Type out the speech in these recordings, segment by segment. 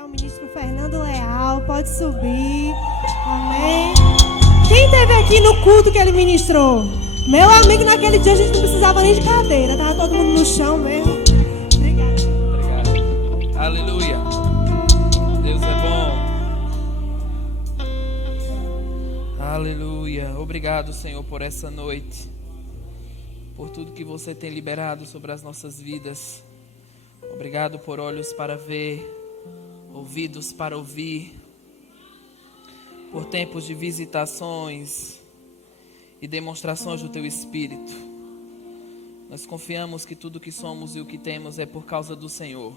né? O ministro Fernando Leal, pode subir. Amém. Quem esteve aqui no culto que ele ministrou? Meu amigo, naquele dia a gente não precisava nem de cadeira, tava todo mundo no chão mesmo. Obrigada. Obrigado. Aleluia. Deus é bom. Aleluia. Obrigado, Senhor, por essa noite. Por tudo que você tem liberado sobre as nossas vidas. Obrigado por olhos para ver, ouvidos para ouvir, por tempos de visitações e demonstrações do Teu Espírito. Nós confiamos que tudo que somos e o que temos é por causa do Senhor.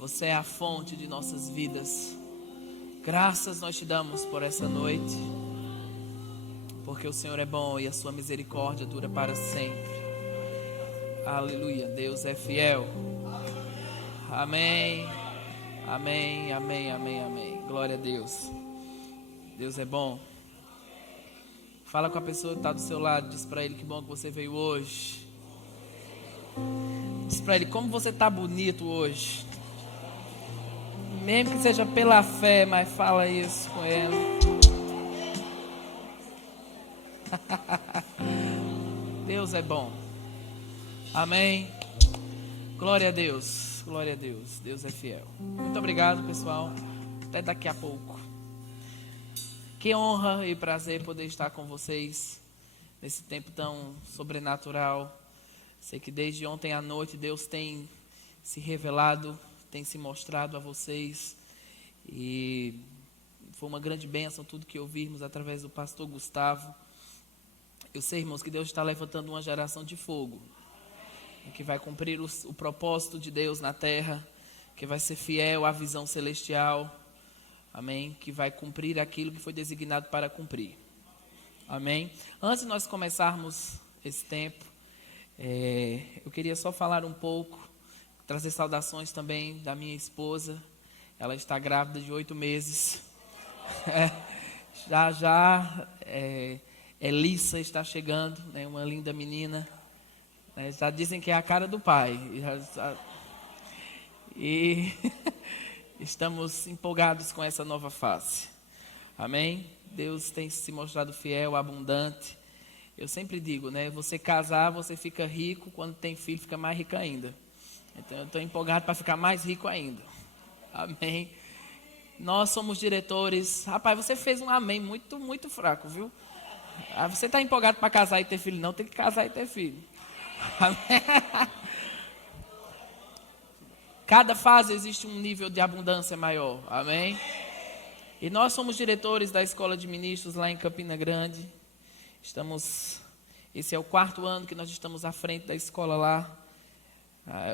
Você é a fonte de nossas vidas. Graças nós te damos por essa noite, porque o Senhor é bom e a sua misericórdia dura para sempre. Aleluia, Deus é fiel. Amém, amém, amém, amém, amém. Glória a Deus. Deus é bom. Fala com a pessoa que está do seu lado. Diz para ele que bom que você veio hoje. Diz para ele como você está bonito hoje. Mesmo que seja pela fé, mas fala isso com ele. Deus é bom. Amém. Glória a Deus. Glória a Deus. Deus é fiel. Muito obrigado, pessoal. Até daqui a pouco. Que honra e prazer poder estar com vocês nesse tempo tão sobrenatural. Sei que desde ontem à noite Deus tem se revelado, tem se mostrado a vocês. E foi uma grande bênção tudo que ouvirmos através do pastor Gustavo. Eu sei, irmãos, que Deus está levantando uma geração de fogo, que vai cumprir o propósito de Deus na terra, que vai ser fiel à visão celestial, amém, que vai cumprir aquilo que foi designado para cumprir, amém. Antes de nós começarmos esse tempo, eu queria só falar um pouco, trazer saudações também da minha esposa. Ela está grávida de 8 meses, Elissa está chegando, né, uma linda menina. Já dizem que é a cara do pai. E estamos empolgados com essa nova fase. Amém? Deus tem se mostrado fiel, abundante. Eu sempre digo, né? Você casar, você fica rico. Quando tem filho, fica mais rico ainda. Então eu estou empolgado para ficar mais rico ainda. Amém? Nós somos diretores. Rapaz, você fez um amém muito, muito fraco, viu? Você está empolgado para casar e ter filho? Não, tem que casar e ter filho. Amém. Cada fase existe um nível de abundância maior. Amém. E nós somos diretores da Escola de Ministros lá em Campina Grande. Esse é o 4º ano que nós estamos à frente da escola lá.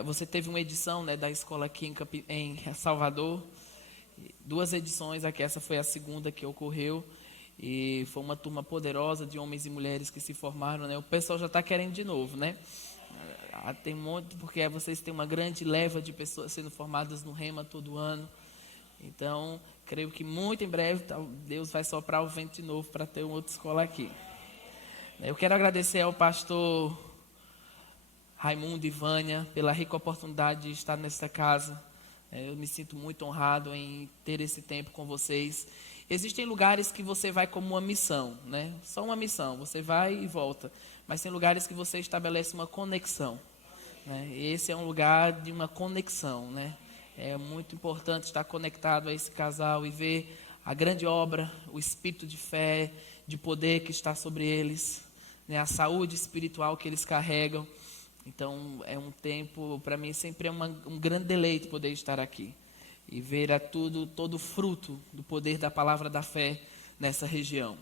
Você teve uma edição, né, da escola aqui em Salvador. 2 edições, aqui essa foi a 2ª que ocorreu. E foi uma turma poderosa de homens e mulheres que se formaram, né? O pessoal já está querendo de novo, né? Tem um monte, porque vocês têm uma grande leva de pessoas sendo formadas no Rema todo ano. Então, creio que muito em breve Deus vai soprar o vento de novo para ter uma outra escola aqui. Eu quero agradecer ao pastor Raimundo e Vânia pela rica oportunidade de estar nesta casa. Eu me sinto muito honrado em ter esse tempo com vocês. Existem lugares que você vai como uma missão, né? Só uma missão, você vai e volta. Mas tem lugares que você estabelece uma conexão, né? Esse é um lugar de uma conexão, né? É muito importante estar conectado a esse casal e ver a grande obra, o espírito de fé, de poder que está sobre eles, né? A saúde espiritual que eles carregam. Então, é um tempo, para mim, sempre é um grande deleite poder estar aqui e ver todo o fruto do poder da palavra da fé nessa região.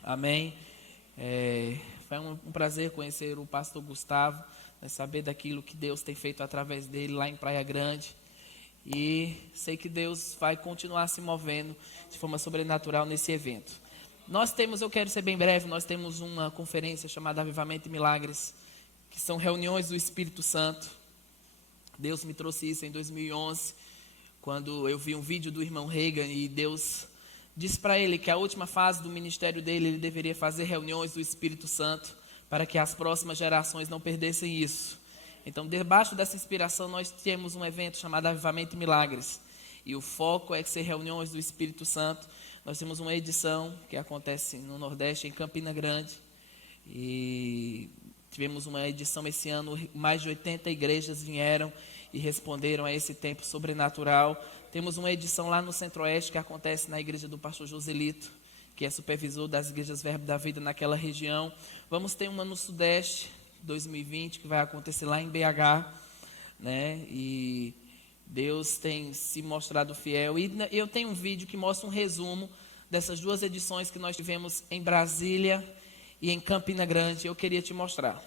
Amém? Foi um prazer conhecer o pastor Gustavo, né, saber daquilo que Deus tem feito através dele lá em Praia Grande. E sei que Deus vai continuar se movendo de forma sobrenatural nesse evento. Eu quero ser bem breve, nós temos uma conferência chamada Avivamento e Milagres, que são reuniões do Espírito Santo. Deus me trouxe isso em 2011, quando eu vi um vídeo do irmão Reagan e Deus disse para ele que a última fase do ministério dele, ele deveria fazer reuniões do Espírito Santo para que as próximas gerações não perdessem isso. Então, debaixo dessa inspiração, nós temos um evento chamado Avivamento e Milagres. e o foco é ser reuniões do Espírito Santo. Nós temos uma edição que acontece no Nordeste, em Campina Grande, e tivemos uma edição esse ano, mais de 80 igrejas vieram e responderam a esse tempo sobrenatural. Temos uma edição lá no Centro-Oeste que acontece na igreja do pastor Joselito, que é supervisor das igrejas Verbo da Vida naquela região. Vamos ter uma no Sudeste, 2020, que vai acontecer lá em BH, né? E Deus tem se mostrado fiel. E eu tenho um vídeo que mostra um resumo dessas duas edições que nós tivemos em Brasília e em Campina Grande. Eu queria te mostrar.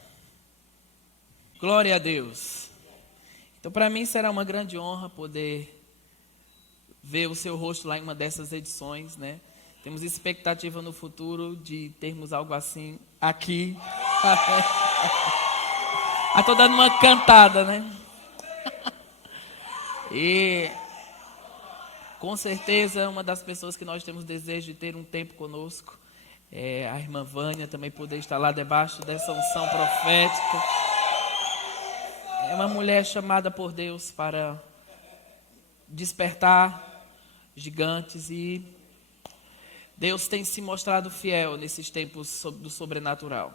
Glória a Deus. Então, para mim será uma grande honra poder ver o seu rosto lá em uma dessas edições, né? Temos expectativa no futuro de termos algo assim aqui. Estou dando uma cantada, né? E com certeza uma das pessoas que nós temos desejo de ter um tempo conosco é a irmã Vânia, também poder estar lá debaixo dessa unção profética. É uma mulher chamada por Deus para despertar gigantes, e Deus tem se mostrado fiel nesses tempos do sobrenatural.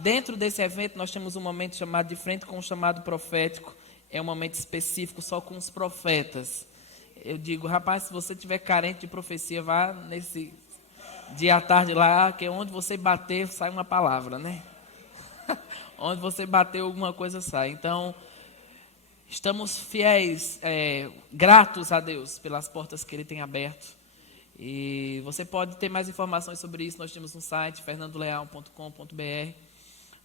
Dentro desse evento nós temos um momento chamado de frente com o chamado profético. É um momento específico só com os profetas. Eu digo, rapaz, se você estiver carente de profecia, vá nesse dia à tarde lá, que é onde você bater, sai uma palavra, né? Onde você bater, alguma coisa sai. Então, estamos fiéis, gratos a Deus pelas portas que Ele tem aberto. E você pode ter mais informações sobre isso. Nós temos um site, fernandoleal.com.br.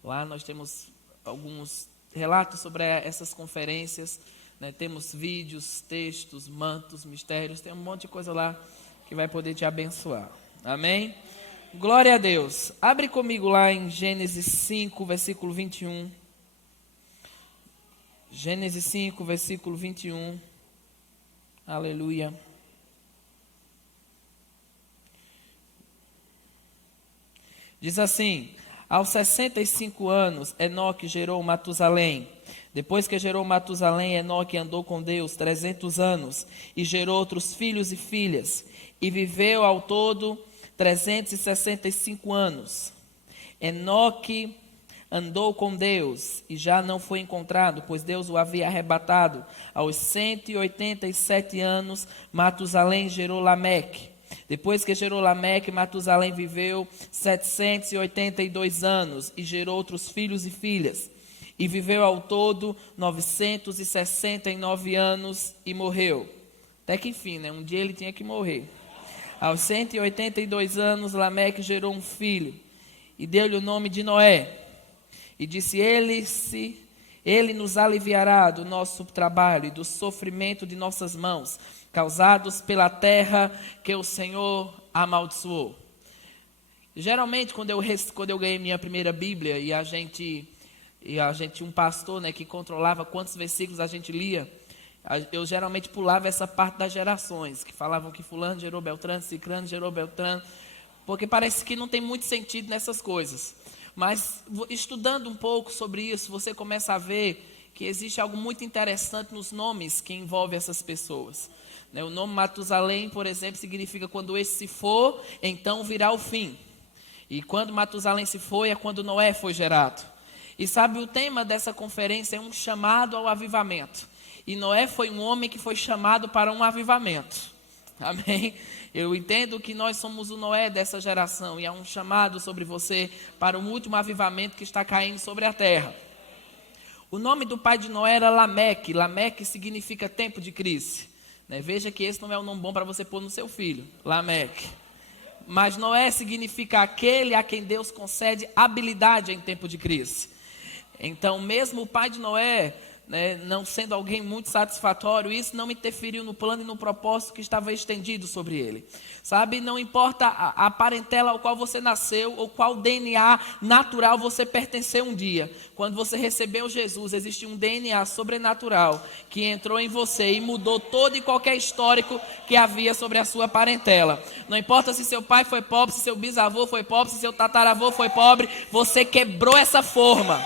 Lá nós temos alguns relatos sobre essas conferências, né? Temos vídeos, textos, mantos, mistérios. Tem um monte de coisa lá que vai poder te abençoar. Amém? Glória a Deus. Abre comigo lá em Gênesis 5, versículo 21. Gênesis 5, versículo 21. Aleluia. Diz assim: aos 65 anos, Enoque gerou Matusalém. Depois que gerou Matusalém, Enoque andou com Deus 300 anos e gerou outros filhos e filhas. E viveu ao todo 365 anos. Enoque andou com Deus e já não foi encontrado, pois Deus o havia arrebatado. Aos 187 anos, Matusalém gerou Lameque. Depois que gerou Lameque, Matusalém viveu 782 anos e gerou outros filhos e filhas. E viveu ao todo 969 anos e morreu. Até que enfim, né? Um dia ele tinha que morrer. Aos 182 anos, Lameque gerou um filho e deu-lhe o nome de Noé. E disse: Ele nos aliviará do nosso trabalho e do sofrimento de nossas mãos, causados pela terra que o Senhor amaldiçoou. Geralmente, quando eu ganhei minha primeira Bíblia, e a gente um pastor, né, que controlava quantos versículos a gente lia, eu geralmente pulava essa parte das gerações, que falavam que fulano gerou Beltrano, Cicrano gerou Beltrano, porque parece que não tem muito sentido nessas coisas. Mas estudando um pouco sobre isso, você começa a ver que existe algo muito interessante nos nomes que envolvem essas pessoas. O nome Matusalém, por exemplo, significa quando esse se for, então virá o fim. E quando Matusalém se foi, é quando Noé foi gerado. E sabe, o tema dessa conferência é um chamado ao avivamento. E Noé foi um homem que foi chamado para um avivamento. Amém? Eu entendo que nós somos o Noé dessa geração e há um chamado sobre você para um último avivamento que está caindo sobre a terra. O nome do pai de Noé era Lameque. Lameque significa tempo de crise. Veja que esse não é um nome bom para você pôr no seu filho, Lameque. Mas Noé significa aquele a quem Deus concede habilidade em tempo de crise. Então, mesmo o pai de Noé, não sendo alguém muito satisfatório, isso não interferiu no plano e no propósito que estava estendido sobre ele. Sabe, não importa a parentela ao qual você nasceu ou qual DNA natural você pertenceu um dia. Quando você recebeu Jesus, existe um DNA sobrenatural que entrou em você e mudou todo e qualquer histórico que havia sobre a sua parentela. Não importa se seu pai foi pobre, se seu bisavô foi pobre, se seu tataravô foi pobre, você quebrou essa forma.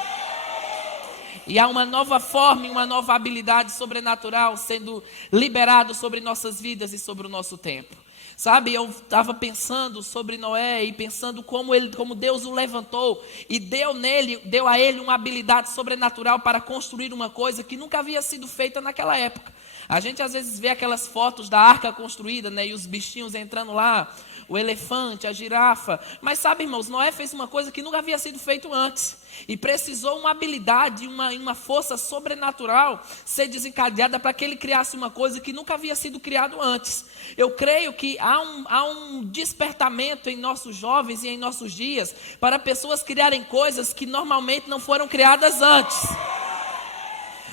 E há uma nova forma e uma nova habilidade sobrenatural sendo liberado sobre nossas vidas e sobre o nosso tempo. Sabe, eu estava pensando sobre Noé e pensando como Deus o levantou e deu a ele uma habilidade sobrenatural para construir uma coisa que nunca havia sido feita naquela época. A gente às vezes vê aquelas fotos da arca construída, né, e os bichinhos entrando lá, o elefante, a girafa. Mas sabe, irmãos, Noé fez uma coisa que nunca havia sido feito antes. E precisou uma habilidade, uma força sobrenatural ser desencadeada para que ele criasse uma coisa que nunca havia sido criado antes. Eu creio que há um despertamento em nossos jovens e em nossos dias para pessoas criarem coisas que normalmente não foram criadas antes.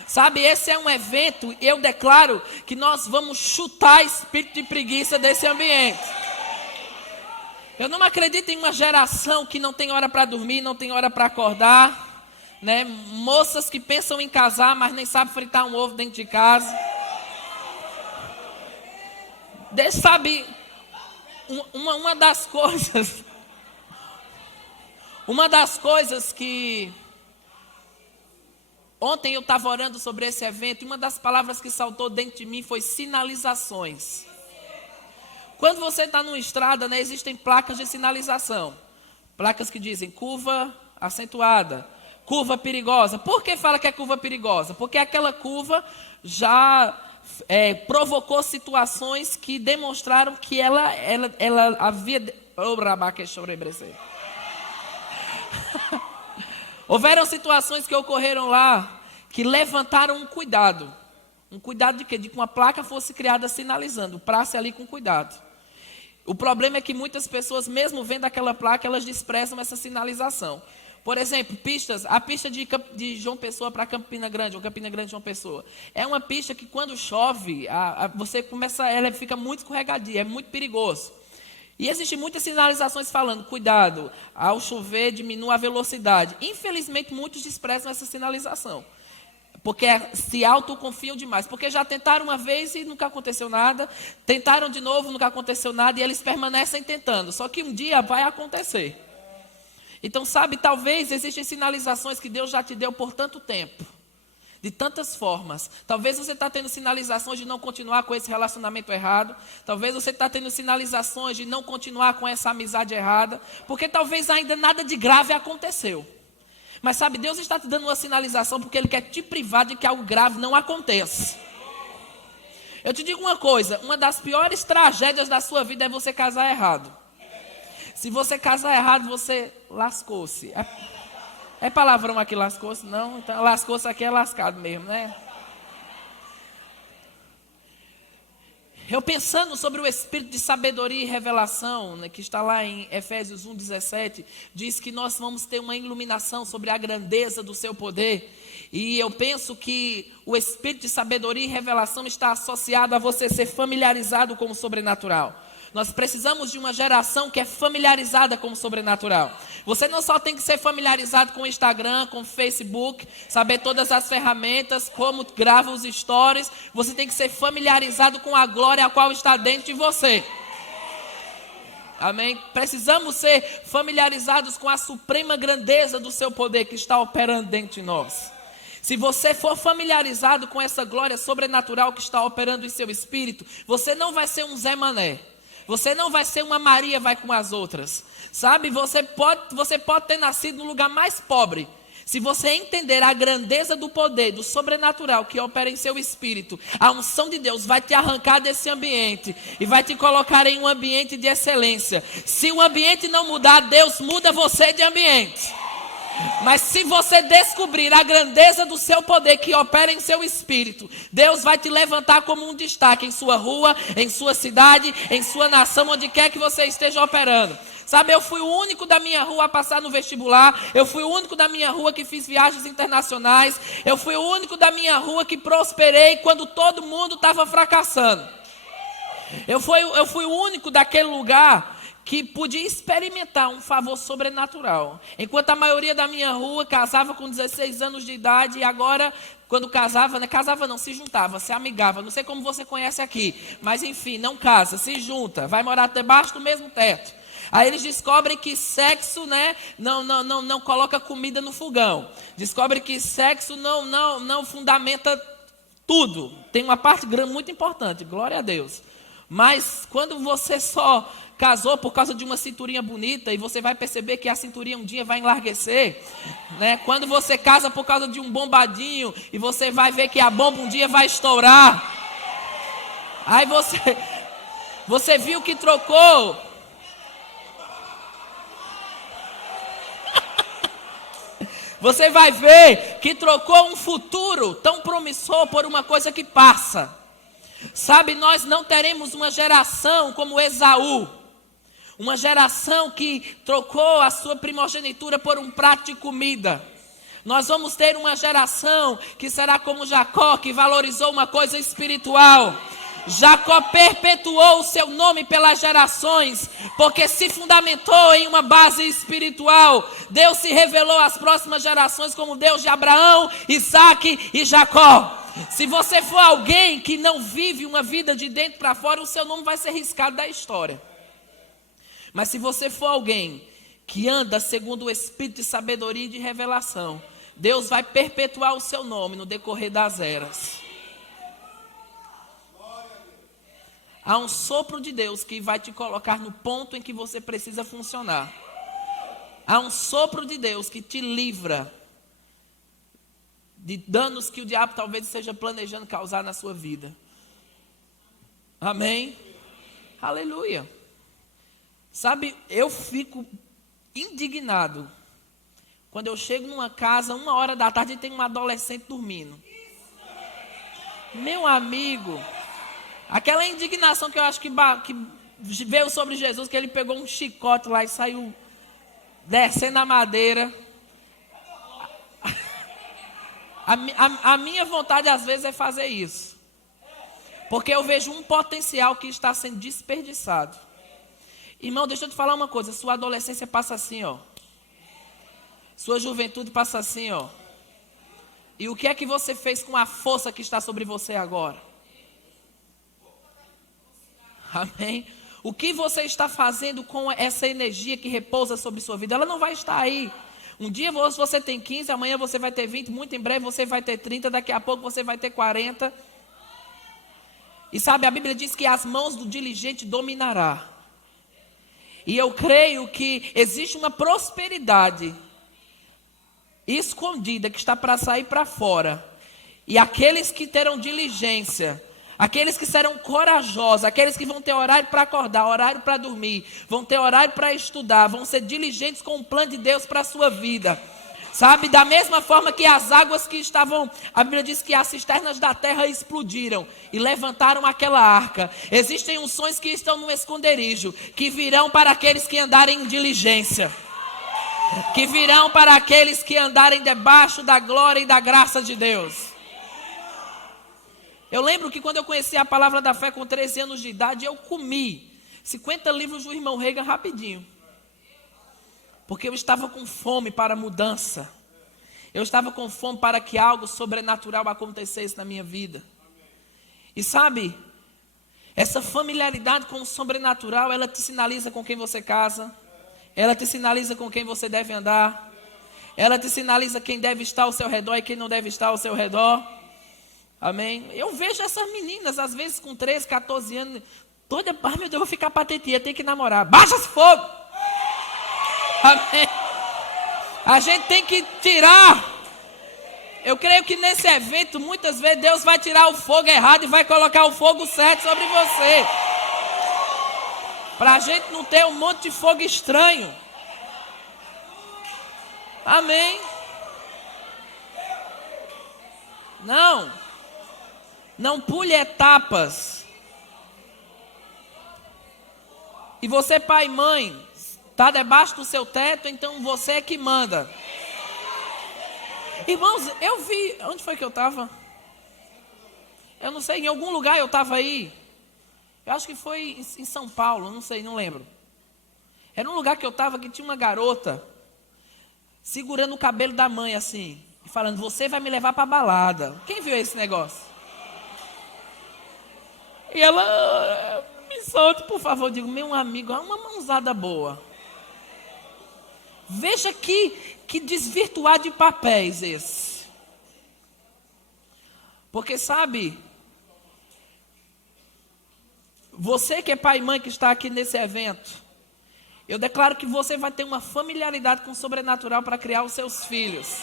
Sabe, esse é um evento, eu declaro que nós vamos chutar espírito de preguiça desse ambiente. Eu não acredito em uma geração que não tem hora para dormir, não tem hora para acordar, né? Moças que pensam em casar, mas nem sabem fritar um ovo dentro de casa. Sabe, uma das coisas que ontem eu estava orando sobre esse evento e uma das palavras que saltou dentro de mim foi sinalizações. Quando você está numa estrada, né, existem placas de sinalização. Placas que dizem curva acentuada, curva perigosa. Por que fala que é curva perigosa? Porque aquela curva já provocou situações que demonstraram que ela havia... Houveram situações que ocorreram lá que levantaram um cuidado. Um cuidado de quê? De que uma placa fosse criada sinalizando, praça ali com cuidado. O problema é que muitas pessoas, mesmo vendo aquela placa, elas desprezam essa sinalização. Por exemplo, a pista de João Pessoa para Campina Grande, ou Campina Grande João Pessoa. É uma pista que quando chove, ela fica muito escorregadia, é muito perigoso. E existem muitas sinalizações falando, cuidado, ao chover diminua a velocidade. Infelizmente, muitos desprezam essa sinalização. Porque se autoconfiam demais. Porque já tentaram uma vez e nunca aconteceu nada. Tentaram de novo, nunca aconteceu nada. E eles permanecem tentando. Só que um dia vai acontecer. Então, sabe, talvez existem sinalizações que Deus já te deu por tanto tempo. De tantas formas. Talvez você está tendo sinalizações de não continuar com esse relacionamento errado. Talvez você está tendo sinalizações de não continuar com essa amizade errada. Porque talvez ainda nada de grave aconteceu. Mas sabe, Deus está te dando uma sinalização porque Ele quer te privar de que algo grave não aconteça. Eu te digo uma coisa, uma das piores tragédias da sua vida é você casar errado. Se você casar errado, você lascou-se. É palavrão aqui, lascou-se? Não, então lascou-se aqui é lascado mesmo, né? Eu pensando sobre o espírito de sabedoria e revelação, né, que está lá em Efésios 1:17, diz que nós vamos ter uma iluminação sobre a grandeza do seu poder. E eu penso que o espírito de sabedoria e revelação está associado a você ser familiarizado com o sobrenatural. Nós precisamos de uma geração que é familiarizada com o sobrenatural. Você não só tem que ser familiarizado com o Instagram, com o Facebook, saber todas as ferramentas, como grava os stories. Você tem que ser familiarizado com a glória a qual está dentro de você. Amém? Precisamos ser familiarizados com a suprema grandeza do seu poder que está operando dentro de nós. Se você for familiarizado com essa glória sobrenatural que está operando em seu espírito, você não vai ser um Zé Mané. Você não vai ser uma Maria, vai com as outras. Sabe, você pode ter nascido no lugar mais pobre. Se você entender a grandeza do poder, do sobrenatural que opera em seu espírito, a unção de Deus vai te arrancar desse ambiente e vai te colocar em um ambiente de excelência. Se o ambiente não mudar, Deus muda você de ambiente. Mas se você descobrir a grandeza do seu poder que opera em seu espírito, Deus vai te levantar como um destaque em sua rua, em sua cidade, em sua nação, onde quer que você esteja operando. Sabe, eu fui o único da minha rua a passar no vestibular. Eu fui o único da minha rua que fiz viagens internacionais. Eu fui o único da minha rua que prosperei quando todo mundo estava fracassando. Eu fui o único daquele lugar que podia experimentar um favor sobrenatural. Enquanto a maioria da minha rua casava com 16 anos de idade, e agora, quando casava, né? Casava não, se juntava, se amigava. Não sei como você conhece aqui, mas enfim, não casa, se junta, vai morar debaixo do mesmo teto. Aí eles descobrem que sexo, né, não coloca comida no fogão. Descobrem que sexo não fundamenta tudo. Tem uma parte muito importante, glória a Deus. Mas quando você só casou por causa de uma cinturinha bonita, e você vai perceber que a cinturinha um dia vai enlarguecer, né? Quando você casa por causa de um bombadinho, e você vai ver que a bomba um dia vai estourar. Aí você viu que trocou. Você vai ver que trocou um futuro tão promissor por uma coisa que passa. Sabe, nós não teremos uma geração como Esaú. Uma geração que trocou a sua primogenitura por um prato de comida. Nós vamos ter uma geração que será como Jacó, que valorizou uma coisa espiritual. Jacó perpetuou o seu nome pelas gerações, porque se fundamentou em uma base espiritual. Deus se revelou às próximas gerações como Deus de Abraão, Isaque e Jacó. Se você for alguém que não vive uma vida de dentro para fora, o seu nome vai ser riscado da história. Mas se você for alguém que anda segundo o espírito de sabedoria e de revelação, Deus vai perpetuar o seu nome no decorrer das eras. Há um sopro de Deus que vai te colocar no ponto em que você precisa funcionar. Há um sopro de Deus que te livra de danos que o diabo talvez esteja planejando causar na sua vida. Amém? Aleluia. Sabe, eu fico indignado quando eu chego numa casa, 1h da tarde, e tem um adolescente dormindo. Meu amigo, aquela indignação que eu acho que veio sobre Jesus, que ele pegou um chicote lá e saiu descendo a madeira. A minha vontade às vezes é fazer isso, porque eu vejo um potencial que está sendo desperdiçado. Irmão, deixa eu te falar uma coisa, sua adolescência passa assim, ó. Sua juventude passa assim, ó. E o que é que você fez com a força que está sobre você agora? Amém? O que você está fazendo com essa energia que repousa sobre sua vida? Ela não vai estar aí. Um dia você tem 15, amanhã você vai ter 20, muito em breve você vai ter 30, daqui a pouco você vai ter 40. E sabe, a Bíblia diz que as mãos do diligente dominará. E eu creio que existe uma prosperidade escondida que está para sair para fora. E aqueles que terão diligência, aqueles que serão corajosos, aqueles que vão ter horário para acordar, horário para dormir, vão ter horário para estudar, vão ser diligentes com o plano de Deus para a sua vida. Sabe, da mesma forma que as águas que estavam, a Bíblia diz que as cisternas da terra explodiram e levantaram aquela arca. Existem unções que estão no esconderijo, que virão para aqueles que andarem em diligência. Que virão para aqueles que andarem debaixo da glória e da graça de Deus. Eu lembro que quando eu conheci a palavra da fé com 13 anos de idade, eu comi 50 livros do irmão Reagan rapidinho. Porque eu estava com fome para mudança. Eu estava com fome para que algo sobrenatural acontecesse na minha vida. E sabe, essa familiaridade com o sobrenatural, ela te sinaliza com quem você casa. Ela te sinaliza com quem você deve andar. Ela te sinaliza quem deve estar ao seu redor e quem não deve estar ao seu redor. Amém? Eu vejo essas meninas, às vezes com 13, 14 anos, toda, ai meu Deus, eu vou ficar patetia, tem que namorar. Baixa esse fogo! Amém. A gente tem que tirar. Eu creio que nesse evento, muitas vezes, Deus vai tirar o fogo errado e vai colocar o fogo certo sobre você. Para a gente não ter um monte de fogo estranho. Amém. Não pule etapas. E você, pai e mãe, está debaixo do seu teto, então você é que manda. Irmãos, eu vi, onde foi que eu estava? Eu não sei, em algum lugar eu estava aí. Eu acho que foi em São Paulo, não sei, não lembro. Era um lugar que eu estava que tinha uma garota segurando o cabelo da mãe assim, e falando, você vai me levar para a balada. Quem viu esse negócio? E ela, solte, por favor. Digo, meu amigo, há uma mãozada boa. Veja que desvirtuar de papéis esse. Porque sabe, você que é pai e mãe que está aqui nesse evento, eu declaro que você vai ter uma familiaridade com o sobrenatural para criar os seus filhos.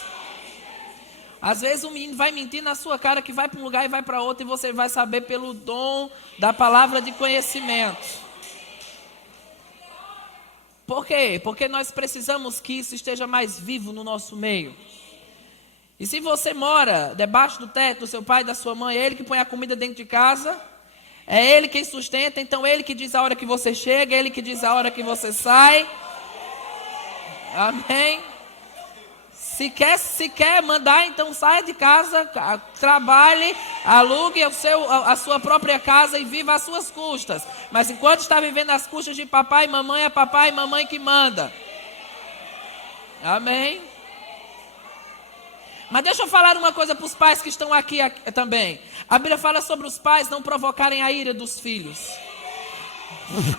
Às vezes o menino vai mentir na sua cara que vai para um lugar e vai para outro, e você vai saber pelo dom da palavra de conhecimento. Por quê? Porque nós precisamos que isso esteja mais vivo no nosso meio. E se você mora debaixo do teto do seu pai e da sua mãe, é ele que põe a comida dentro de casa, é ele quem sustenta, então é ele que diz a hora que você chega, é ele que diz a hora que você sai. Amém? Se quer mandar, então saia de casa, trabalhe, alugue a sua própria casa e viva às suas custas. Mas enquanto está vivendo às custas de papai e mamãe, é papai e mamãe que manda. Amém? Mas deixa eu falar uma coisa para os pais que estão aqui também. A Bíblia fala sobre os pais não provocarem a ira dos filhos.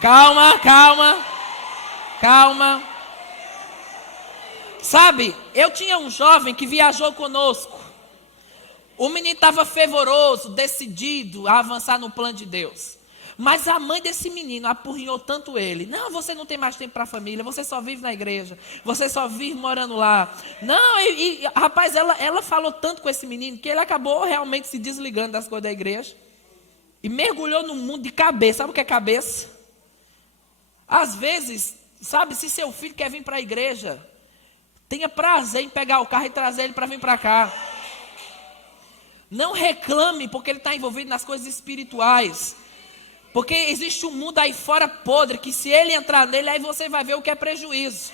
Calma. Sabe, eu tinha um jovem que viajou conosco. O menino estava fervoroso, decidido a avançar no plano de Deus. Mas a mãe desse menino apurrinhou tanto ele. Não, você não tem mais tempo para a família, você só vive na igreja, você só vive morando lá. Não, rapaz, ela falou tanto com esse menino que ele acabou realmente se desligando das coisas da igreja. E mergulhou no mundo de cabeça. Sabe o que é cabeça? Às vezes, sabe, se seu filho quer vir para a igreja, tenha prazer em pegar o carro e trazer ele para vir para cá. Não reclame porque ele está envolvido nas coisas espirituais. Porque existe um mundo aí fora podre, que se ele entrar nele, aí você vai ver o que é prejuízo.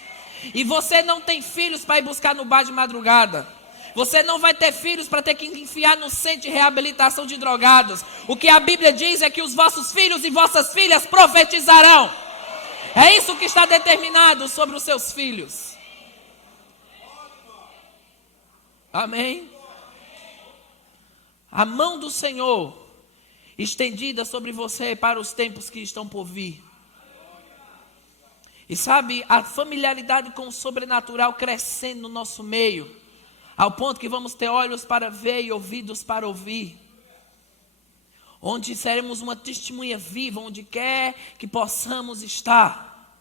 E você não tem filhos para ir buscar no bar de madrugada. Você não vai ter filhos para ter que enfiar no centro de reabilitação de drogados. O que a Bíblia diz é que os vossos filhos e vossas filhas profetizarão. É isso que está determinado sobre os seus filhos. Amém? A mão do Senhor estendida sobre você para os tempos que estão por vir. E sabe, a familiaridade com o sobrenatural crescendo no nosso meio, ao ponto que vamos ter olhos para ver e ouvidos para ouvir. Onde seremos uma testemunha viva, onde quer que possamos estar.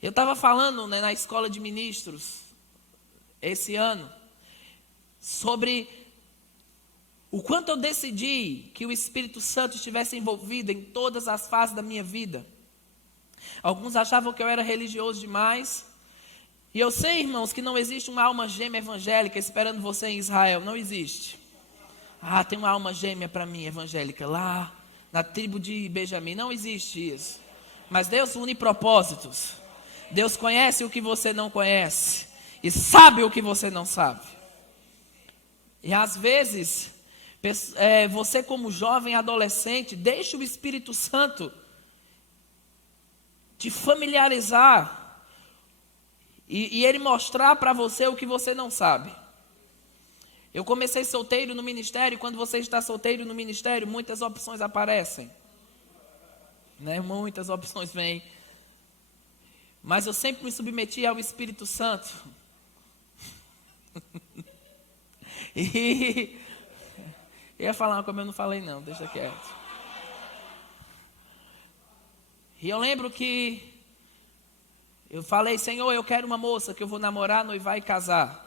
Eu estava falando, na escola de ministros, esse ano, sobre o quanto eu decidi que o Espírito Santo estivesse envolvido em todas as fases da minha vida. Alguns achavam que eu era religioso demais. E eu sei, irmãos, que não existe uma alma gêmea evangélica esperando você em Israel. Não existe. Ah, tem uma alma gêmea para mim evangélica lá na tribo de Benjamim. Não existe isso. Mas Deus une propósitos. Deus conhece o que você não conhece e sabe o que você não sabe. E às vezes, você como jovem adolescente, deixa o Espírito Santo te familiarizar e ele mostrar para você o que você não sabe. Eu comecei solteiro no ministério, e quando você está solteiro no ministério, muitas opções aparecem. Muitas opções vêm. Mas eu sempre me submeti ao Espírito Santo. E eu ia falar como eu não falei não, deixa quieto. E eu lembro que eu falei, Senhor, eu quero uma moça que eu vou namorar, noivar e casar.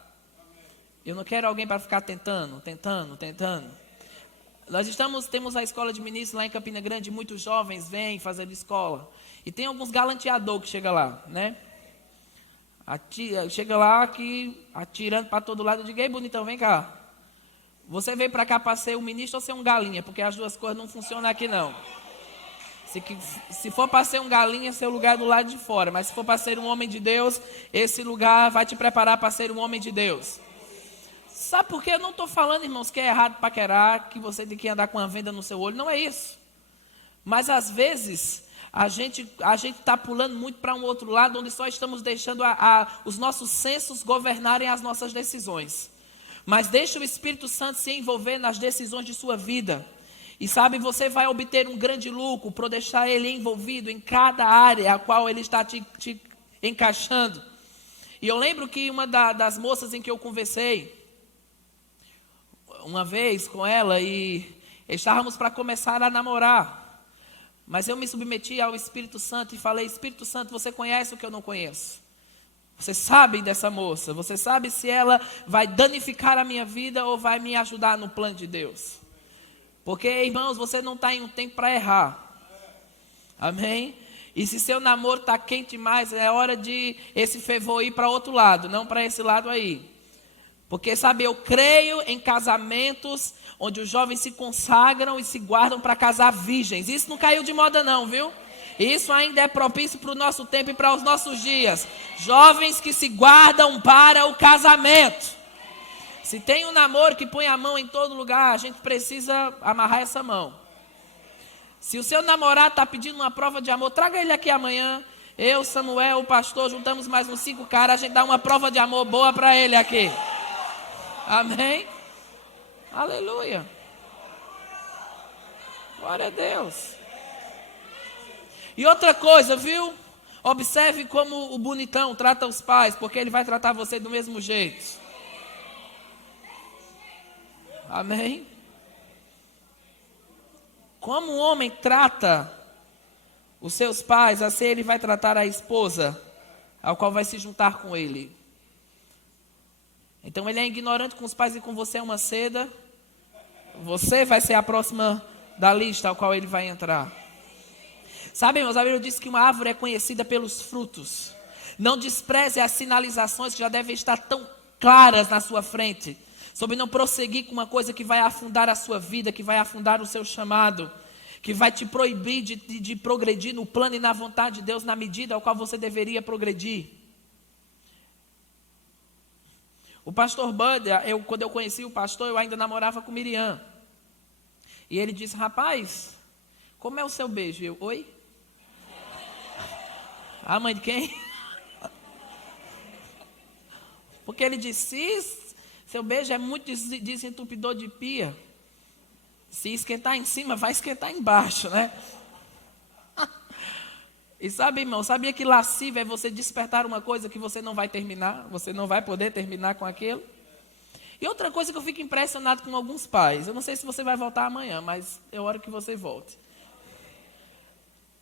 Eu não quero alguém para ficar tentando. Nós temos a escola de ministros lá em Campina Grande, muitos jovens vêm fazendo escola. E tem alguns galanteadores que chegam lá, Chega lá aqui, atirando para todo lado. Eu digo, ei, bonitão, vem cá. Você veio para cá para ser um ministro ou ser um galinha? Porque as duas coisas não funcionam aqui não. Se for para ser um galinha, seu lugar é do lado de fora. Mas se for para ser um homem de Deus, esse lugar vai te preparar para ser um homem de Deus. Sabe por quê? Eu não estou falando, irmãos, que é errado paquerar, que você tem que andar com uma venda no seu olho. Não é isso. Mas às vezes a gente está pulando muito para um outro lado, onde só estamos deixando os nossos sensos governarem as nossas decisões. Mas deixa o Espírito Santo se envolver nas decisões de sua vida. E sabe, você vai obter um grande lucro por deixar ele envolvido em cada área a qual ele está te encaixando. E eu lembro que uma das moças em que eu conversei, uma vez com ela, e estávamos para começar a namorar. Mas eu me submeti ao Espírito Santo e falei: Espírito Santo, você conhece o que eu não conheço. Você sabe dessa moça, você sabe se ela vai danificar a minha vida ou vai me ajudar no plano de Deus. Porque, irmãos, você não está em um tempo para errar. Amém? E se seu namoro está quente demais, é hora de esse fervor ir para outro lado, não para esse lado aí. Porque, sabe, eu creio em casamentos onde os jovens se consagram e se guardam para casar virgens. Isso não caiu de moda não, viu? Isso ainda é propício para o nosso tempo e para os nossos dias. Jovens que se guardam para o casamento. Se tem um namoro que põe a mão em todo lugar, a gente precisa amarrar essa mão. Se o seu namorado está pedindo uma prova de amor, traga ele aqui amanhã. Eu, Samuel, o pastor, juntamos mais uns 5 caras, a gente dá uma prova de amor boa para ele aqui. Amém? Aleluia. Glória a Deus. E outra coisa, viu? Observe como o bonitão trata os pais, porque ele vai tratar você do mesmo jeito. Amém? Como um homem trata os seus pais, assim ele vai tratar a esposa, ao qual vai se juntar com ele. Então ele é ignorante com os pais e com você é uma seda. Você vai ser a próxima da lista ao qual ele vai entrar. Sabe, meus amigos, eu disse que uma árvore é conhecida pelos frutos. Não despreze as sinalizações que já devem estar tão claras na sua frente, sobre não prosseguir com uma coisa que vai afundar a sua vida, que vai afundar o seu chamado, que vai te proibir de progredir no plano e na vontade de Deus na medida ao qual você deveria progredir. O pastor Bud, quando eu conheci o pastor, eu ainda namorava com Miriam. E ele disse: rapaz, como é o seu beijo? Eu: oi? A mãe de quem? Porque ele disse: seu beijo é muito desentupidor de pia. Se esquentar em cima, vai esquentar embaixo, né? E sabe, irmão, sabia que lascivo é você despertar uma coisa que você não vai terminar? Você não vai poder terminar com aquilo? E outra coisa que eu fico impressionado com alguns pais. Eu não sei se você vai voltar amanhã, mas é hora que você volte.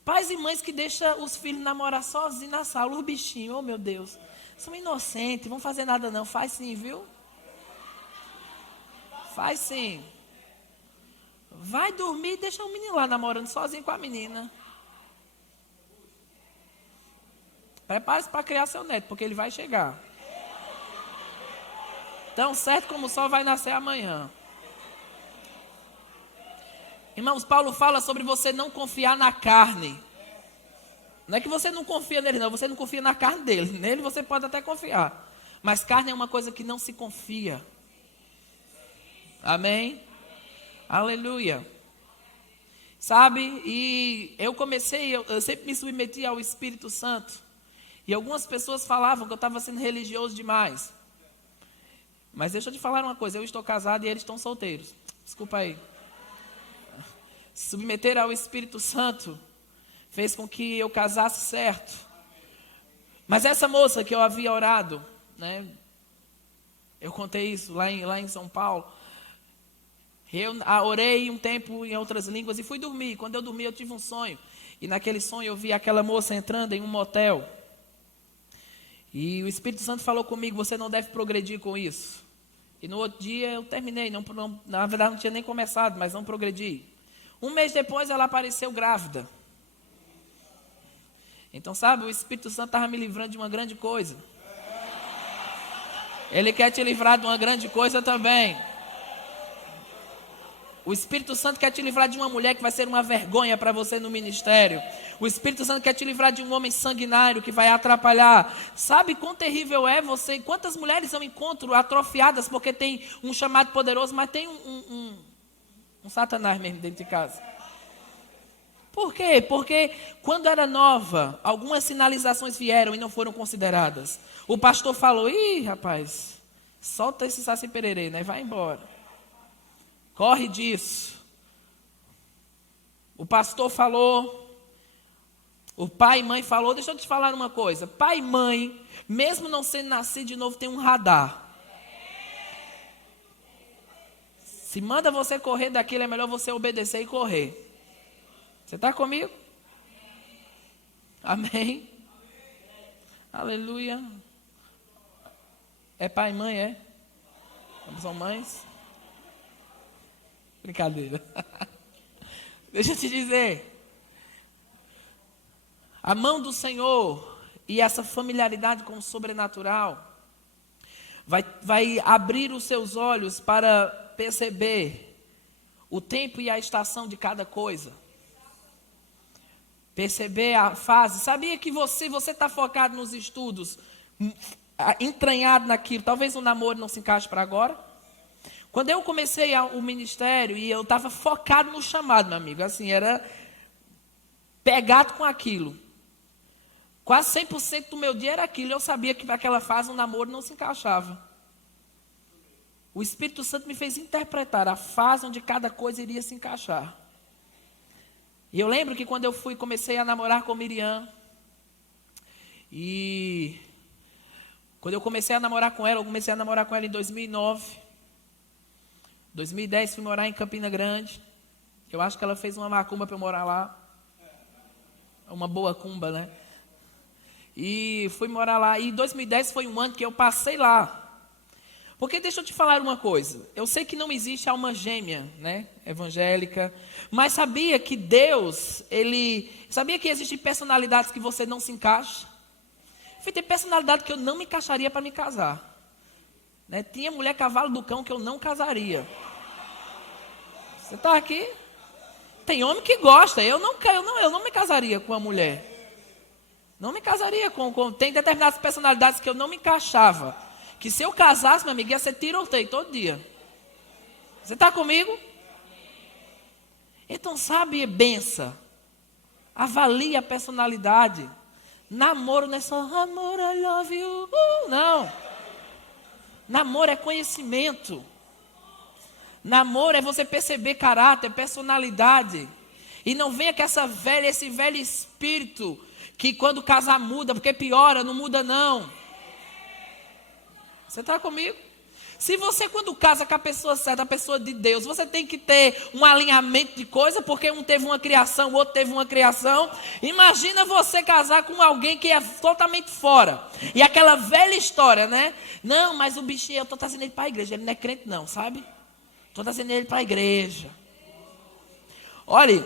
Pais e mães que deixam os filhos namorar sozinhos na sala. Os bichinhos, oh meu Deus, são inocentes, não vão fazer nada não. Faz sim, viu? Faz sim. Vai dormir e deixa o menino lá namorando sozinho com a menina. Prepare-se para criar seu neto, porque ele vai chegar. Tão certo como o sol vai nascer amanhã. Irmãos, Paulo fala sobre você não confiar na carne. Não é que você não confia nele, não. Você não confia na carne dele. Nele você pode até confiar. Mas carne é uma coisa que não se confia. Amém? Aleluia. Sabe? E eu sempre me submeti ao Espírito Santo. E algumas pessoas falavam que eu estava sendo religioso demais. Mas deixa eu te falar uma coisa. Eu estou casado e eles estão solteiros. Desculpa aí. Se submeter ao Espírito Santo fez com que eu casasse certo. Mas essa moça que eu havia orado, né? Eu contei isso lá em São Paulo. Eu orei um tempo em outras línguas e fui dormir. Quando eu dormi, eu tive um sonho. E naquele sonho eu vi aquela moça entrando em um motel. E o Espírito Santo falou comigo: você não deve progredir com isso. E no outro dia eu terminei. Na verdade não tinha nem começado, mas não progredi. Um mês depois ela apareceu grávida. Então, sabe, o Espírito Santo estava me livrando de uma grande coisa. Ele quer te livrar de uma grande coisa também. O Espírito Santo quer te livrar de uma mulher que vai ser uma vergonha para você no ministério. O Espírito Santo quer te livrar de um homem sanguinário que vai atrapalhar. Sabe quão terrível é você? Quantas mulheres eu encontro atrofiadas porque tem um chamado poderoso, mas tem um satanás mesmo dentro de casa. Por quê? Porque quando era nova, algumas sinalizações vieram e não foram consideradas. O pastor falou: ih, rapaz, solta esse saci pererê, né? Vai embora. Corre disso. o pastor falou, o pai e mãe falou. Deixa eu te falar uma coisa. Pai e mãe, mesmo não sendo nascido de novo, tem um radar. Se manda você correr daquilo, é melhor você obedecer e correr. Você está comigo? Amém? Aleluia. É pai e mãe, é? São mães? Brincadeira. Deixa eu te dizer. A mão do Senhor e essa familiaridade com o sobrenatural vai abrir os seus olhos para perceber o tempo e a estação de cada coisa. Perceber a fase. Sabia que você está focado nos estudos, entranhado naquilo, talvez o namoro não se encaixe para agora. Quando eu comecei o ministério e eu estava focado no chamado, meu amigo, assim, era pegado com aquilo. Quase 100% do meu dia era aquilo. Eu sabia que naquela fase o namoro não se encaixava. O Espírito Santo me fez interpretar a fase onde cada coisa iria se encaixar. E eu lembro que quando eu comecei a namorar com Miriam, e quando eu comecei a namorar com ela, em 2009. 2010 fui morar em Campina Grande. Eu acho que ela fez uma macumba para eu morar lá. Uma boa cumba, né? E fui morar lá. E 2010 foi um ano que eu passei lá. Porque deixa eu te falar uma coisa. Eu sei que não existe alma gêmea, né? Evangélica. Mas sabia que Deus, sabia que existem personalidades que você não se encaixa? Tem personalidade que eu não me encaixaria para me casar. Né? Tinha mulher cavalo do cão que eu não casaria. Você está aqui? Tem homem que gosta. Eu não me casaria com uma mulher. Não me casaria com... Tem determinadas personalidades que eu não me encaixava. Que se eu casasse, meu amigo, ia ser tiroteio todo dia. Você está comigo? Então, sabe, benção. Avalie a personalidade. Namoro não é só amor, I love you. Não. Namoro é conhecimento. Namoro é você perceber caráter, personalidade. E não venha com esse velho espírito que quando casar muda, porque piora, não muda não. Você está comigo? Se você quando casa com a pessoa certa, a pessoa de Deus, você tem que ter um alinhamento de coisa, porque um teve uma criação, o outro teve uma criação. Imagina você casar com alguém que é totalmente fora. E aquela velha história, né? Não, mas o bichinho, eu estou trazendo ele para a igreja, ele não é crente não, sabe? Estou trazendo ele para a igreja. Olha,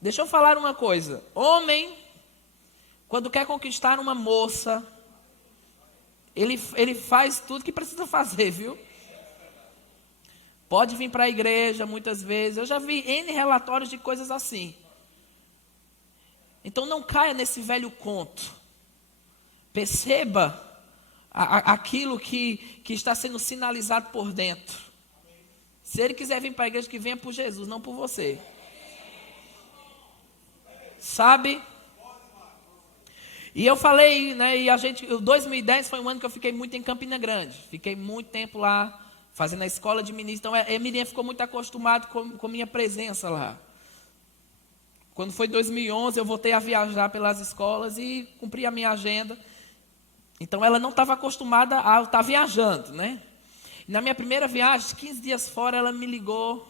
deixa eu falar uma coisa. Homem, quando quer conquistar uma moça, ele faz tudo que precisa fazer, viu? Pode vir para a igreja muitas vezes. Eu já vi N relatórios de coisas assim. Então não caia nesse velho conto. Perceba aquilo que está sendo sinalizado por dentro. Se ele quiser vir para a igreja, que venha por Jesus, não por você. Sabe? E eu falei, né, o 2010 foi um ano que eu fiquei muito em Campina Grande. Fiquei muito tempo lá, fazendo a escola de ministro. Então, a Miriam ficou muito acostumada com minha presença lá. Quando foi 2011, eu voltei a viajar pelas escolas e cumpri a minha agenda. Então, ela não estava acostumada a estar viajando, né? E na minha primeira viagem, 15 dias fora, ela me ligou,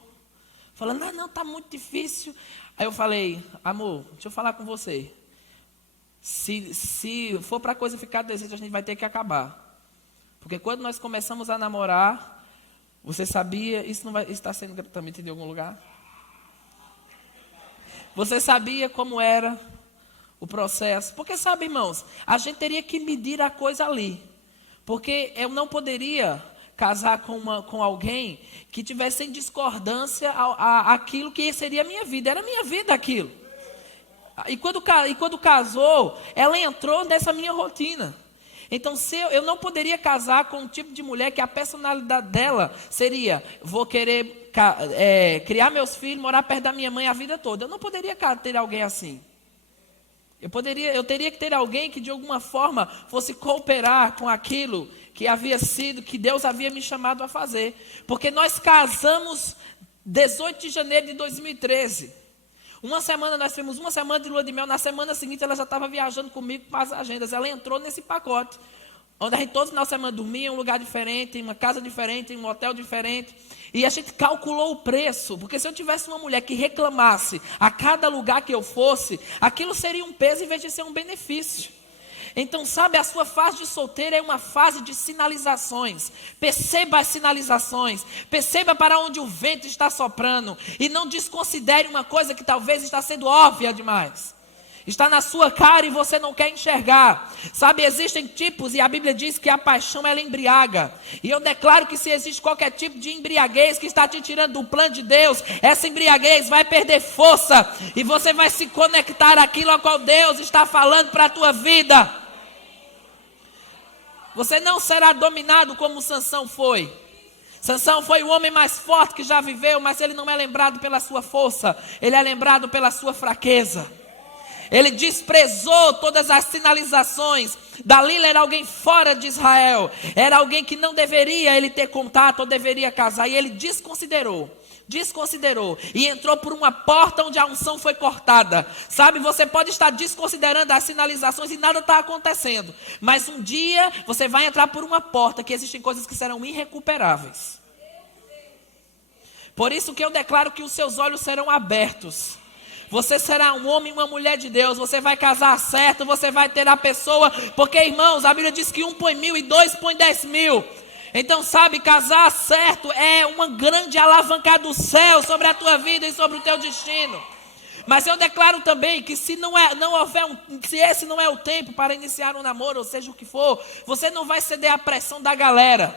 falando, não, está muito difícil. Aí eu falei, amor, deixa eu falar com você. Se for para a coisa ficar decente, a gente vai ter que acabar. Porque quando nós começamos a namorar, você sabia, isso está sendo gratuitamente em algum lugar? Você sabia como era o processo? Porque sabe, irmãos, a gente teria que medir a coisa ali. Porque eu não poderia casar com alguém que tivesse em discordância aquilo que seria a minha vida. Era a minha vida aquilo. E quando casou, ela entrou nessa minha rotina. Então, eu não poderia casar com um tipo de mulher que a personalidade dela seria, vou querer criar meus filhos, morar perto da minha mãe a vida toda. Eu não poderia ter alguém assim. Eu teria que ter alguém que de alguma forma fosse cooperar com aquilo que Deus havia me chamado a fazer. Porque nós casamos 18 de janeiro de 2013. Uma semana nós fizemos uma semana de lua de mel. Na semana seguinte ela já estava viajando comigo para as agendas. Ela entrou nesse pacote. Onde a gente todo final de semana dormia em um lugar diferente, em uma casa diferente, em um hotel diferente. E a gente calculou o preço. Porque se eu tivesse uma mulher que reclamasse a cada lugar que eu fosse, aquilo seria um peso em vez de ser um benefício. Então, sabe, a sua fase de solteira é uma fase de sinalizações. Perceba as sinalizações. Perceba para onde o vento está soprando. E não desconsidere uma coisa que talvez está sendo óbvia demais. Está na sua cara e você não quer enxergar. Sabe, existem tipos e a Bíblia diz que a paixão ela embriaga. E eu declaro que se existe qualquer tipo de embriaguez que está te tirando do plano de Deus, essa embriaguez vai perder força. E você vai se conectar àquilo a qual Deus está falando para a tua vida. Você não será dominado como Sansão foi. Sansão foi o homem mais forte que já viveu, mas ele não é lembrado pela sua força. Ele é lembrado pela sua fraqueza. Ele desprezou todas as sinalizações. Dalila era alguém fora de Israel. Era alguém que não deveria ele ter contato ou deveria casar. E ele desconsiderou. E entrou por uma porta onde a unção foi cortada. Sabe, você pode estar desconsiderando as sinalizações e nada está acontecendo. Mas um dia você vai entrar por uma porta que existem coisas que serão irrecuperáveis. Por isso que eu declaro que os seus olhos serão abertos. Você será um homem e uma mulher de Deus. Você vai casar certo, você vai ter a pessoa. Porque, irmãos, a Bíblia diz que 1 põe 1.000 e 2 põe 10.000. Então, sabe, casar certo é uma grande alavanca do céu sobre a tua vida e sobre o teu destino. Mas eu declaro também que se se esse não é o tempo para iniciar um namoro, ou seja o que for, você não vai ceder à pressão da galera.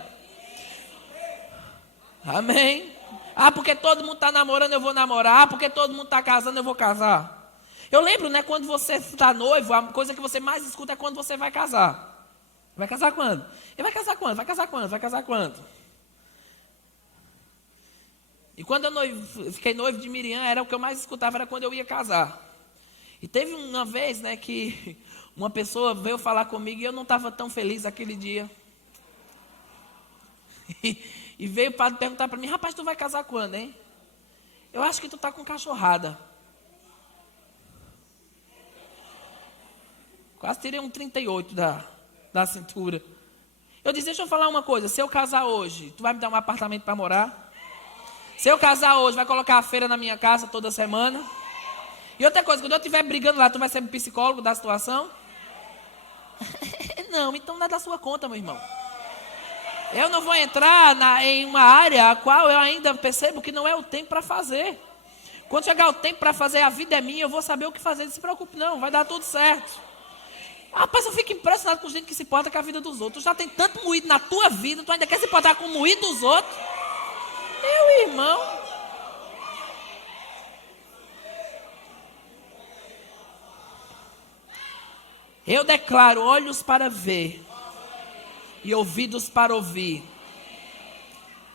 Amém? Ah, porque todo mundo está namorando, eu vou namorar. Ah, porque todo mundo está casando, eu vou casar. Eu lembro, né, quando você está noivo, a coisa que você mais escuta é quando você vai casar. Vai casar quando? E vai casar quando? Vai casar quando? Vai casar quando? E quando eu fiquei noivo de Miriam, era o que eu mais escutava, era quando eu ia casar. E teve uma vez, né, que uma pessoa veio falar comigo e eu não estava tão feliz aquele dia. E veio para perguntar para mim: rapaz, tu vai casar quando, hein? Eu acho que tu está com cachorrada. Quase tirei um 38 da cintura. Eu disse: deixa eu falar uma coisa. Se eu casar hoje, tu vai me dar um apartamento para morar? Se eu casar hoje, vai colocar a feira na minha casa toda semana? E outra coisa, quando eu estiver brigando lá, tu vai ser psicólogo da situação? Não, então não é da sua conta, meu irmão. Eu não vou entrar em uma área a qual eu ainda percebo que não é o tempo para fazer. Quando chegar o tempo para fazer, a vida é minha, eu vou saber o que fazer. Não se preocupe não, vai dar tudo certo. Rapaz, eu fico impressionado com gente que se importa com a vida dos outros. Tu já tem tanto moído na tua vida, tu ainda quer se importar com o moído dos outros? Meu irmão. Eu declaro olhos para ver e ouvidos para ouvir.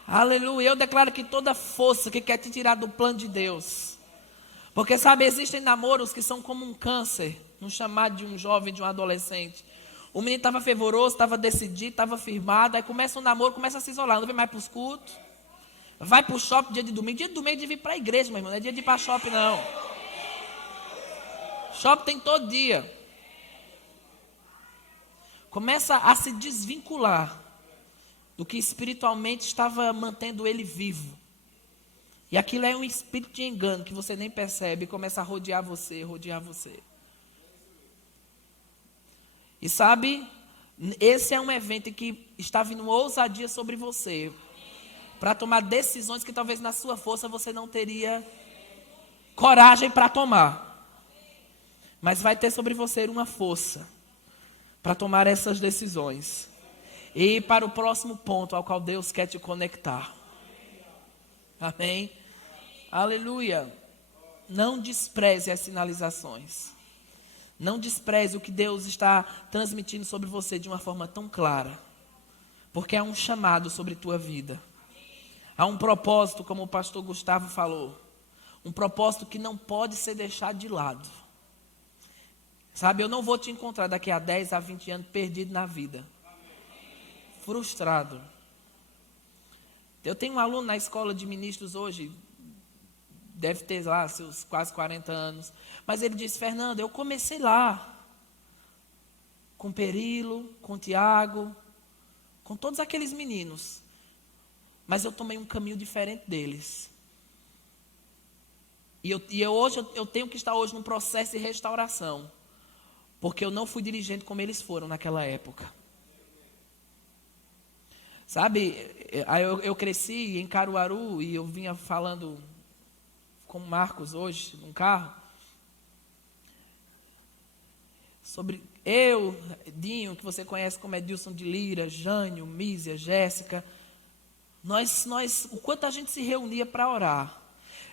Aleluia. Eu declaro que toda força que quer te tirar do plano de Deus. Porque, sabe, existem namoros que são como um câncer, um chamado de um jovem, de um adolescente. O menino estava fervoroso, estava decidido, estava firmado. Aí começa um namoro, começa a se isolar. Não vem mais para os cultos. Vai para o shopping dia de domingo. Dia de domingo é de vir para a igreja, meu irmão. Não é dia de ir para shopping, não. Shopping tem todo dia. Começa a se desvincular do que espiritualmente estava mantendo ele vivo. E aquilo é um espírito de engano que você nem percebe e começa a rodear você. E sabe, esse é um evento em que está vindo ousadia sobre você, para tomar decisões que talvez na sua força você não teria coragem para tomar. Mas vai ter sobre você uma força para tomar essas decisões. E ir para o próximo ponto ao qual Deus quer te conectar. Amém? Aleluia. Não despreze as sinalizações. Não despreze o que Deus está transmitindo sobre você de uma forma tão clara. Porque há um chamado sobre tua vida. Há um propósito, como o pastor Gustavo falou. Um propósito que não pode ser deixado de lado. Sabe, eu não vou te encontrar daqui a 10 a 20 anos perdido na vida. Frustrado. Eu tenho um aluno na escola de ministros hoje, deve ter lá seus quase 40 anos. Mas ele disse: Fernando, eu comecei lá, com Perilo, com Tiago, com todos aqueles meninos. Mas eu tomei um caminho diferente deles. Hoje eu tenho que estar hoje num processo de restauração. Porque eu não fui dirigente como eles foram naquela época. Sabe, eu cresci em Caruaru e eu vinha falando com o Marcos hoje, num carro, sobre eu, Dinho, que você conhece como Edilson de Lira, Jânio, Mísia, Jéssica, o quanto a gente se reunia para orar.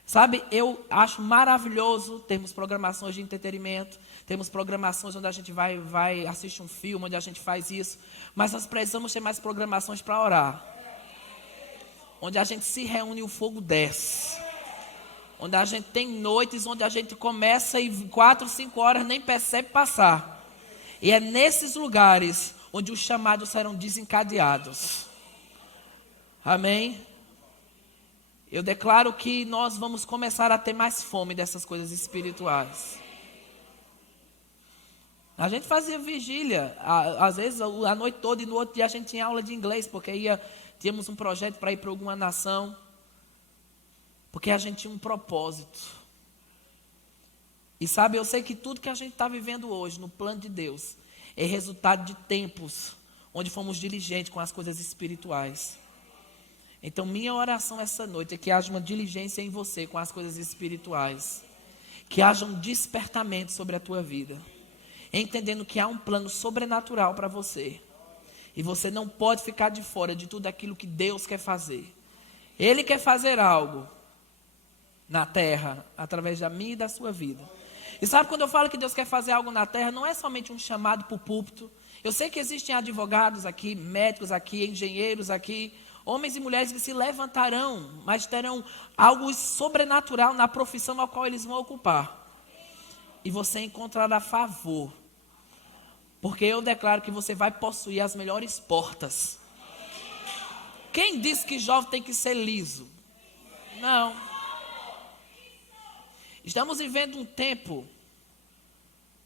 Sabe, eu acho maravilhoso termos programações de entretenimento, temos programações onde a gente vai assistir um filme, onde a gente faz isso, mas nós precisamos ter mais programações para orar, onde a gente se reúne e o fogo desce, onde a gente tem noites onde a gente começa e 4, 5 horas nem percebe passar, e é nesses lugares onde os chamados serão desencadeados. Amém? Eu declaro que nós vamos começar a ter mais fome dessas coisas espirituais. A gente fazia vigília, às vezes a noite toda, e no outro dia a gente tinha aula de inglês, porque tínhamos um projeto para ir para alguma nação, porque a gente tinha um propósito. E sabe, eu sei que tudo que a gente está vivendo hoje, no plano de Deus, é resultado de tempos onde fomos diligentes com as coisas espirituais. Então, minha oração essa noite é que haja uma diligência em você com as coisas espirituais. Que haja um despertamento sobre a tua vida. Entendendo que há um plano sobrenatural para você. E você não pode ficar de fora de tudo aquilo que Deus quer fazer. Ele quer fazer algo na terra, através da minha e da sua vida. E sabe, quando eu falo que Deus quer fazer algo na terra, não é somente um chamado para o púlpito. Eu sei que existem advogados aqui, médicos aqui, engenheiros aqui, homens e mulheres que se levantarão, mas terão algo sobrenatural na profissão a qual eles vão ocupar. E você encontrará favor. Porque eu declaro que você vai possuir as melhores portas. Quem disse que jovem tem que ser liso? Não. Estamos vivendo um tempo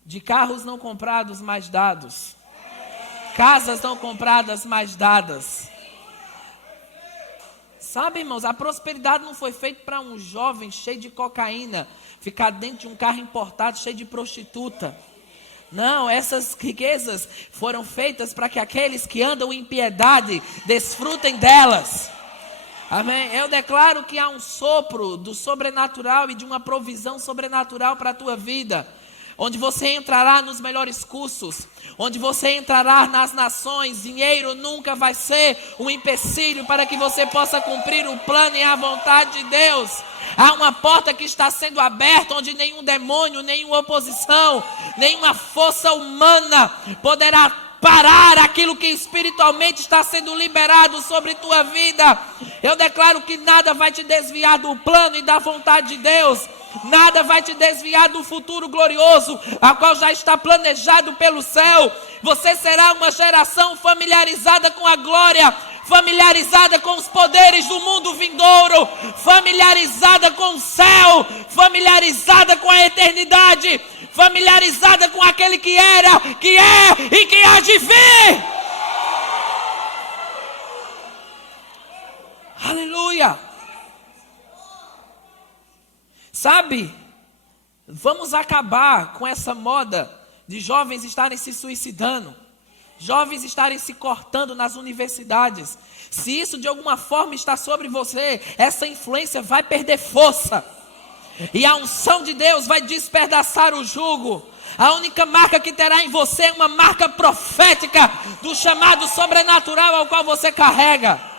de carros não comprados, mas dados. Casas não compradas, mas dadas. Sabe, irmãos, a prosperidade não foi feita para um jovem cheio de cocaína ficar dentro de um carro importado cheio de prostituta. Não, essas riquezas foram feitas para que aqueles que andam em piedade desfrutem delas. Amém? Eu declaro que há um sopro do sobrenatural e de uma provisão sobrenatural para a tua vida. Onde você entrará nos melhores cursos, onde você entrará nas nações, dinheiro nunca vai ser um empecilho para que você possa cumprir o plano e a vontade de Deus. Há uma porta que está sendo aberta, onde nenhum demônio, nenhuma oposição, nenhuma força humana poderá parar aquilo que espiritualmente está sendo liberado sobre tua vida. Eu declaro que nada vai te desviar do plano e da vontade de Deus. Nada vai te desviar do futuro glorioso, a qual já está planejado pelo céu. Você será uma geração familiarizada com a glória, familiarizada com os poderes do mundo vindouro, familiarizada com o céu, familiarizada com a eternidade, familiarizada com aquele que era, que é e que há de vir. Aleluia! Sabe, vamos acabar com essa moda de jovens estarem se suicidando, jovens estarem se cortando nas universidades. Se isso de alguma forma está sobre você, essa influência vai perder força. E a unção de Deus vai despedaçar o jugo. A única marca que terá em você é uma marca profética do chamado sobrenatural ao qual você carrega.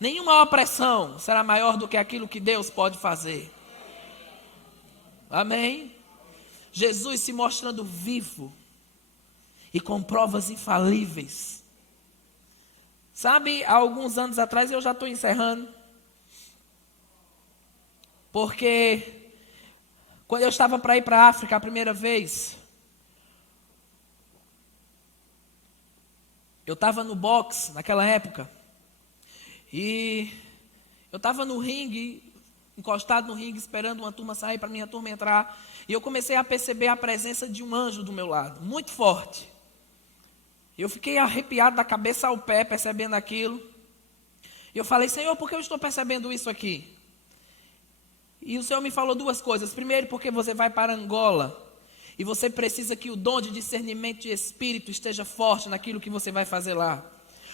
Nenhuma opressão será maior do que aquilo que Deus pode fazer. Amém? Jesus se mostrando vivo e com provas infalíveis. Sabe, há alguns anos atrás, eu já estou encerrando, porque quando eu estava para ir para a África a primeira vez, eu estava no boxe naquela época. E eu estava no ringue, encostado no ringue, esperando uma turma sair para minha turma entrar. E eu comecei a perceber a presença de um anjo do meu lado, muito forte. Eu fiquei arrepiado da cabeça ao pé, percebendo aquilo. E eu falei, Senhor, por que eu estou percebendo isso aqui? E o Senhor me falou duas coisas. Primeiro, porque você vai para Angola. E você precisa que o dom de discernimento de espírito esteja forte naquilo que você vai fazer lá.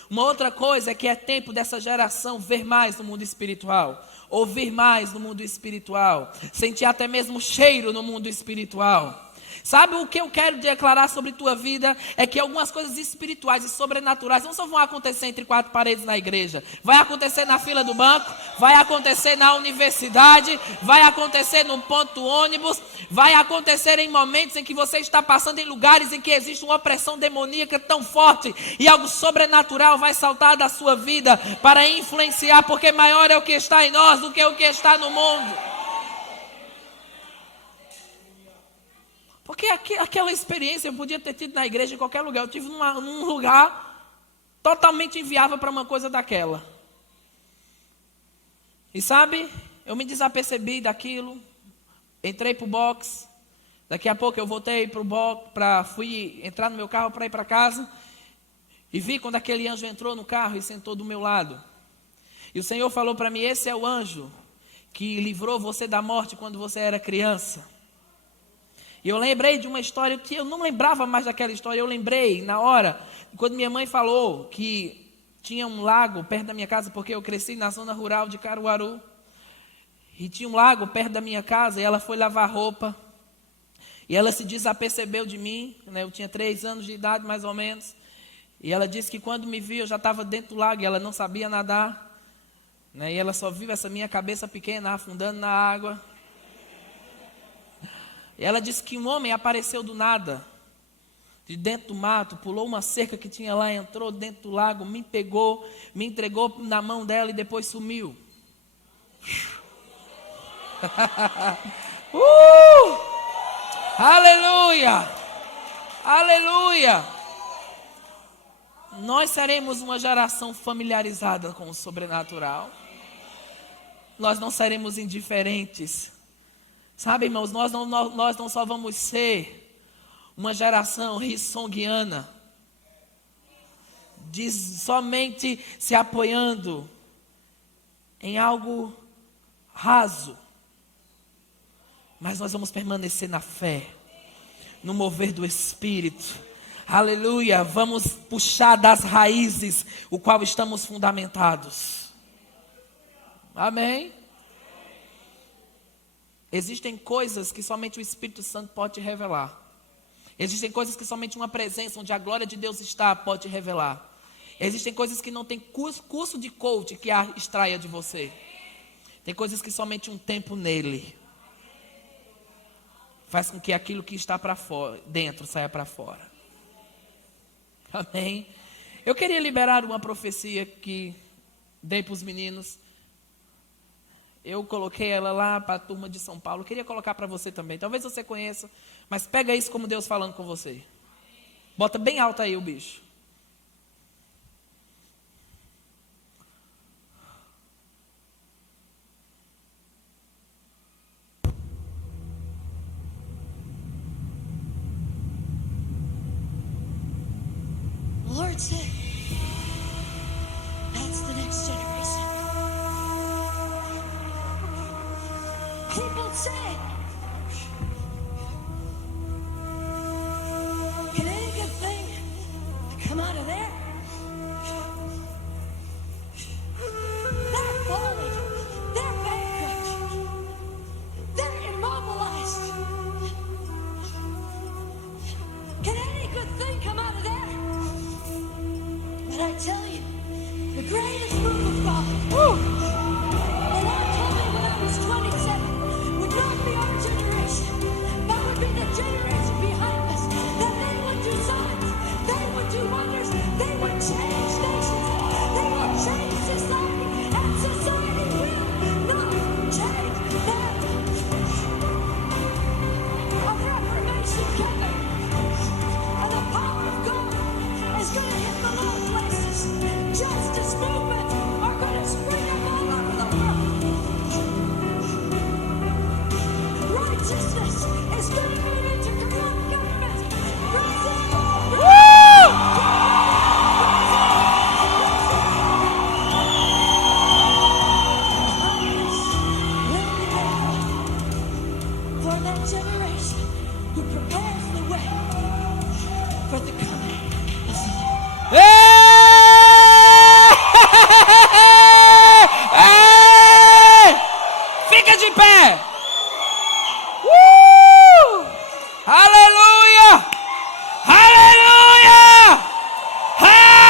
Uma outra coisa é que é tempo dessa geração ver mais no mundo espiritual. Ouvir mais no mundo espiritual. Sentir até mesmo cheiro no mundo espiritual. Sabe o que eu quero declarar sobre tua vida? É que algumas coisas espirituais e sobrenaturais não só vão acontecer entre quatro paredes na igreja. Vai acontecer na fila do banco, vai acontecer na universidade, vai acontecer no ponto ônibus, vai acontecer em momentos em que você está passando em lugares em que existe uma opressão demoníaca tão forte e algo sobrenatural vai saltar da sua vida para influenciar, porque maior é o que está em nós do que o que está no mundo. Porque aquela experiência eu podia ter tido na igreja, em qualquer lugar. Eu tive num lugar totalmente inviável para uma coisa daquela. E sabe, eu me desapercebi daquilo. Entrei para o box. Daqui a pouco eu voltei para o box, fui entrar no meu carro para ir para casa. E vi quando aquele anjo entrou no carro e sentou do meu lado. E o Senhor falou para mim, esse é o anjo que livrou você da morte quando você era criança. E eu lembrei de uma história que eu não lembrava mais daquela história. Eu lembrei na hora, quando minha mãe falou que tinha um lago perto da minha casa, porque eu cresci na zona rural de Caruaru. E tinha um lago perto da minha casa e ela foi lavar roupa. E ela se desapercebeu de mim, né? Eu tinha 3 anos de idade mais ou menos. E ela disse que quando me viu eu já estava dentro do lago e ela não sabia nadar. Né? E ela só viu essa minha cabeça pequena afundando na água. E ela disse que um homem apareceu do nada, de dentro do mato, pulou uma cerca que tinha lá, entrou dentro do lago, me pegou, me entregou na mão dela e depois sumiu. Aleluia! Aleluia! Nós seremos uma geração familiarizada com o sobrenatural. Nós não seremos indiferentes. Sabe, irmãos, nós não só vamos ser uma geração rissonguiana, somente se apoiando em algo raso, mas nós vamos permanecer na fé, no mover do Espírito. Aleluia, vamos puxar das raízes o qual estamos fundamentados. Amém? Existem coisas que somente o Espírito Santo pode te revelar. Existem coisas que somente uma presença onde a glória de Deus está pode te revelar. Existem coisas que não tem curso de coach que a extraia de você. Tem coisas que somente um tempo nele faz com que aquilo que está para fora, dentro, saia para fora. Amém? Eu queria liberar uma profecia que dei para os meninos. Eu coloquei ela lá para a turma de São Paulo. Eu queria colocar para você também. Talvez você conheça, mas pega isso como Deus falando com você. Bota bem alto aí o bicho. The Lord said, that's the next generation. People say, can any good thing come out of there? They're falling. They're bankrupt. They're immobilized. Can any good thing come out of there? But I tell you, the greatest move of God, the Lord told me when I was 27, would not be prepares the way for the coming of the year. Ei! Ei! Fica de pé! Aleluia! Aleluia! Aleluia!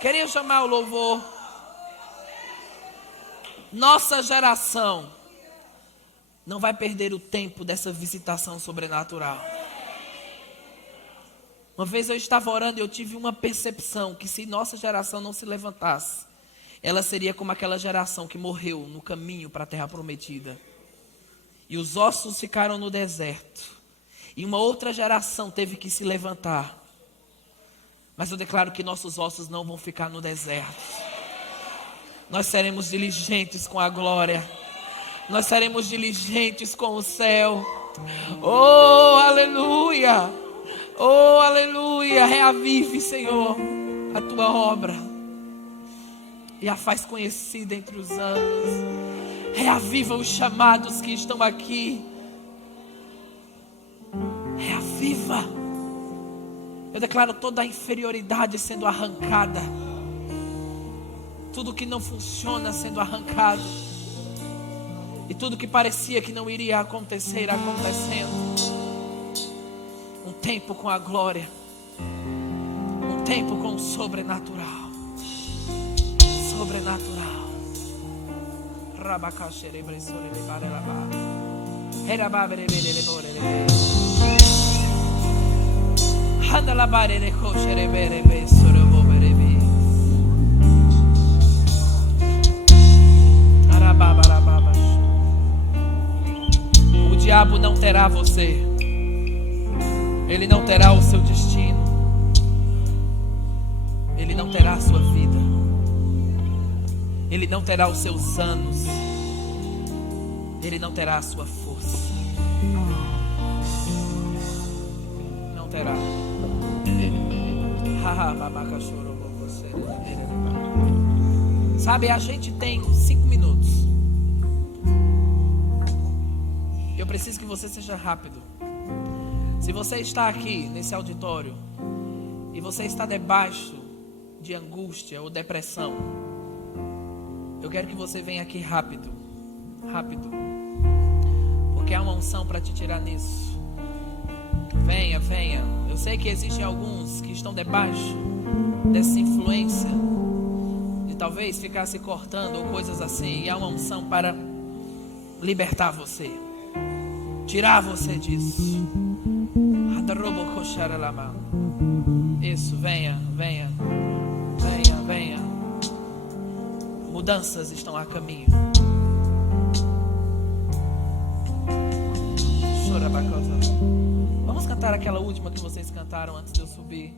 Queria chamar o louvor. Nossa geração não vai perder o tempo dessa visitação sobrenatural. Uma vez eu estava orando e eu tive uma percepção que se nossa geração não se levantasse, ela seria como aquela geração que morreu no caminho para a terra prometida. E os ossos ficaram no deserto. E uma outra geração teve que se levantar. Mas eu declaro que nossos ossos não vão ficar no deserto. Nós seremos diligentes com a glória. Nós seremos diligentes com o céu. Oh, aleluia! Oh, aleluia! Reavive, Senhor, a tua obra. E a faz conhecida entre os anos. Reaviva os chamados que estão aqui. Reaviva. Eu declaro toda a inferioridade sendo arrancada. Tudo que não funciona sendo arrancado. E tudo que parecia que não iria acontecer, acontecendo. Um tempo com a glória. Um tempo com o sobrenatural. Sobrenatural. O diabo não terá você. Ele não terá o seu destino. Ele não terá a sua vida. Ele não terá os seus anos. Ele não terá a sua força. Não terá. Sabe, a gente tem 5 minutos. Eu preciso que você seja rápido. Se você está aqui nesse auditório e você está debaixo de angústia ou depressão, eu quero que você venha aqui rápido. Rápido. Porque há uma unção para te tirar nisso. Venha, venha. Eu sei que existem alguns que estão debaixo dessa influência de talvez ficar se cortando ou coisas assim. E há uma unção para libertar você, tirar você disso. Isso, venha, venha. Venha, venha. Mudanças estão a caminho. Vamos cantar aquela última que vocês cantaram antes de eu subir.